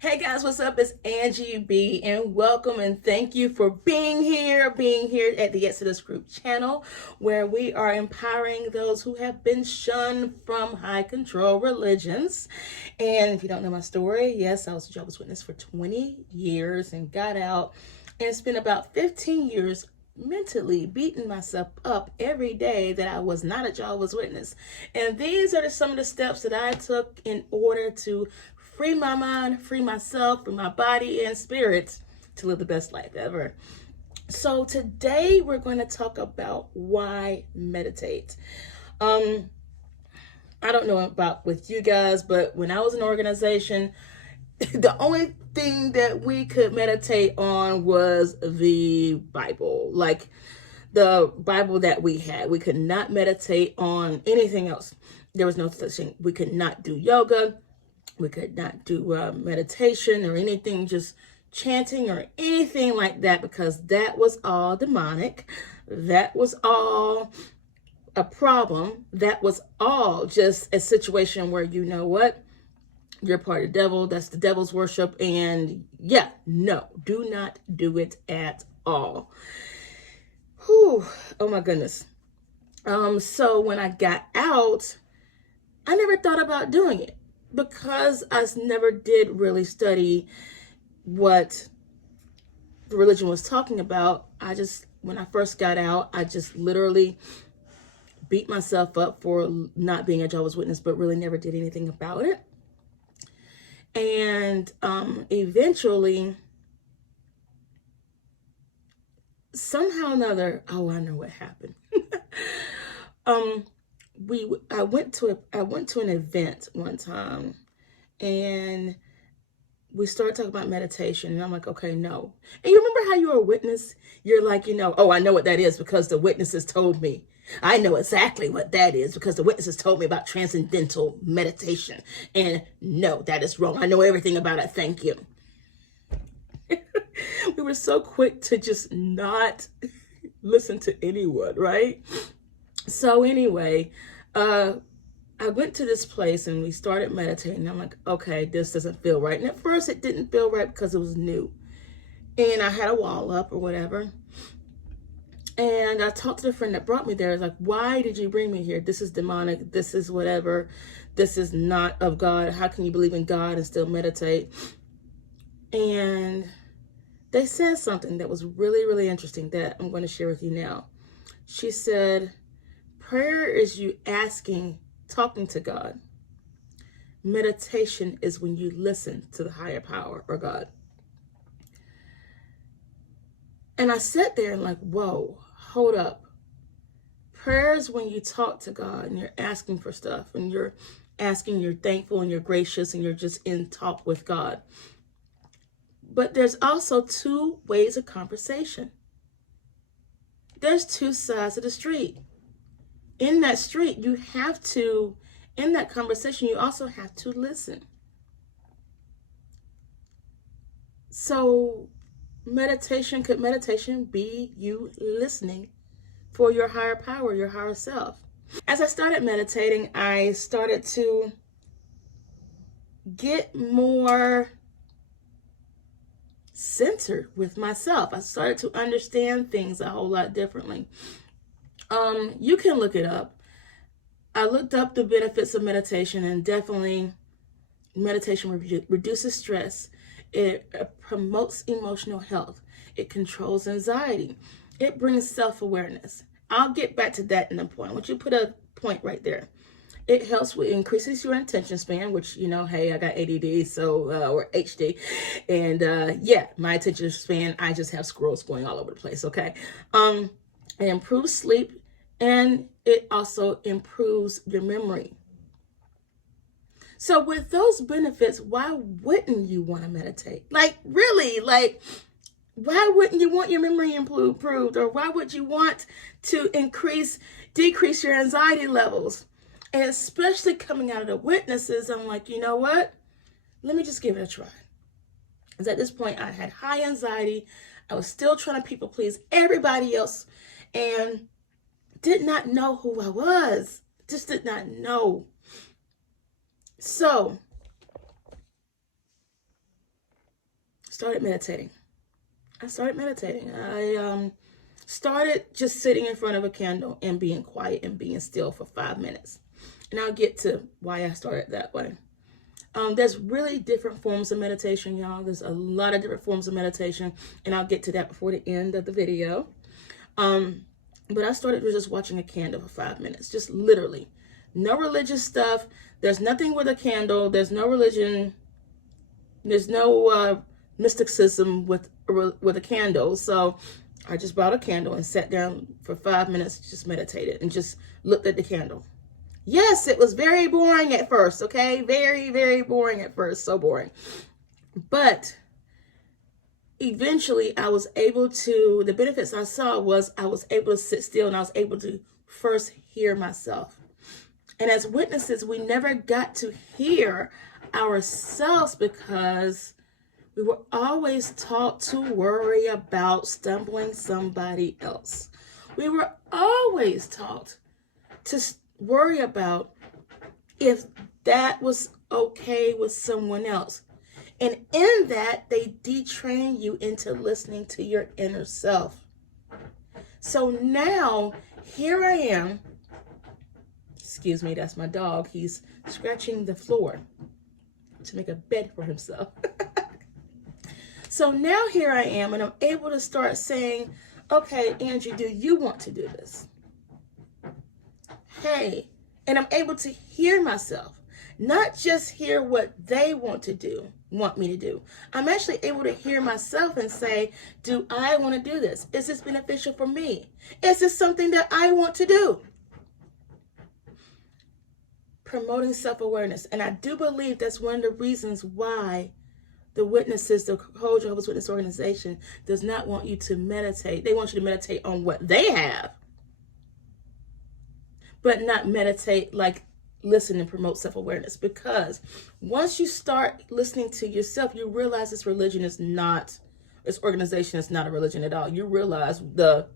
Hey guys, what's up? It's Angie B, and welcome and thank you for being here at the Exodus Group channel, where we are empowering those who have been shunned from high control religions. And if you don't know my story, yes, I was a Jehovah's Witness for 20 years and got out and spent about 15 years mentally beating myself up every day that I was not a Jehovah's Witness. And these are some of the steps that I took in order to free my mind, free myself, free my body and spirit to live the best life ever. So today we're going to talk about why meditate. I don't know about with you guys, but when I was in an organization, the only thing that we could meditate on was the Bible. Like the Bible that we had. We could not meditate on anything else. There was no such thing. We could not do yoga. We could not do meditation or anything, just chanting or anything like that, because that was all demonic. That was all a problem. That was all just a situation where, you know what? You're part of the devil. That's the devil's worship. And yeah, no, do not do it at all. Whew. Oh my goodness. So when I got out, I never thought about doing it, because I never did really study what the religion was talking about. When I first got out, I just literally beat myself up for not being a Jehovah's Witness, but really never did anything about it. And eventually, somehow or another, oh, I know what happened. I went to an event one time, and we started talking about meditation, and I'm like, okay, no. And you remember how you're a witness? You're like, oh, I know what that is because the witnesses told me. I know exactly what that is because the witnesses told me about transcendental meditation. And no, that is wrong. I know everything about it. Thank you. We were so quick to just not listen to anyone, right? So anyway, I went to this place and we started meditating. I'm like, okay, this doesn't feel right. And at first it didn't feel right because it was new. And I had a wall up or whatever. And I talked to the friend that brought me there. I was like, why did you bring me here? This is demonic. This is whatever. This is not of God. How can you believe in God and still meditate? And they said something that was really, really interesting that I'm going to share with you now. She said, prayer is you talking to God. Meditation is when you listen to the higher power or God. And I sat there and like, whoa, hold up. Prayer is when you talk to God and you're asking for stuff and you're thankful and you're gracious and you're just in talk with God. But there's also two ways of conversation. There's two sides of the street. In that street, in that conversation, you also have to listen. So could meditation be you listening for your higher power, your higher self? As I started meditating, I started to get more centered with myself. I started to understand things a whole lot differently. You can look it up. I looked up the benefits of meditation, and definitely meditation reduces stress. It promotes emotional health. It controls anxiety. It brings self-awareness. I'll get back to that in a point. I want you to put a point right there. It helps with increases your attention span, which, hey, I got ADD, or HD. And yeah, my attention span, I just have squirrels going all over the place, okay? It improves sleep, and it also improves your memory. So with those benefits, why wouldn't you want to meditate? Like, really, why wouldn't you want your memory improved? Or why would you want to decrease your anxiety levels? And especially coming out of the witnesses, I'm like, you know what? Let me just give it a try. Because at this point, I had high anxiety. I was still trying to people please everybody else and did not know who I was. Just did not know. So started meditating. I started just sitting in front of a candle and being quiet and being still for 5 minutes. And I'll get to why I started that way. There's really different forms of meditation, y'all. There's a lot of different forms of meditation, and I'll get to that before the end of the video. But I started with just watching a candle for 5 minutes, just literally. No religious stuff. There's nothing with a candle. There's no religion. There's no mysticism with a candle. So I just bought a candle and sat down for 5 minutes, just meditated and just looked at the candle. Yes, it was very boring at first, okay? Very, very boring at first. So boring. But eventually I was able to, the benefits I saw was I was able to sit still and I was able to first hear myself. And as witnesses, we never got to hear ourselves because we were always taught to worry about stumbling somebody else. We were always taught to worry about if that was okay with someone else. And in that, they detrain you into listening to your inner self. So now, here I am. Excuse me, that's my dog. He's scratching the floor to make a bed for himself. So now here I am, and I'm able to start saying, okay, Angie, do you want to do this? Hey, and I'm able to hear myself, not just hear what they want me to do. I'm actually able to hear myself and say, do I want to do this? Is this beneficial for me? Is this something that I want to do? Promoting self-awareness. And I do believe that's one of the reasons why the witnesses, the whole Jehovah's Witness organization, does not want you to meditate. They want you to meditate on what they have, but not meditate like listen and promote self-awareness. Because once you start listening to yourself, you realize this religion is not, this organization is not a religion at all. You realize the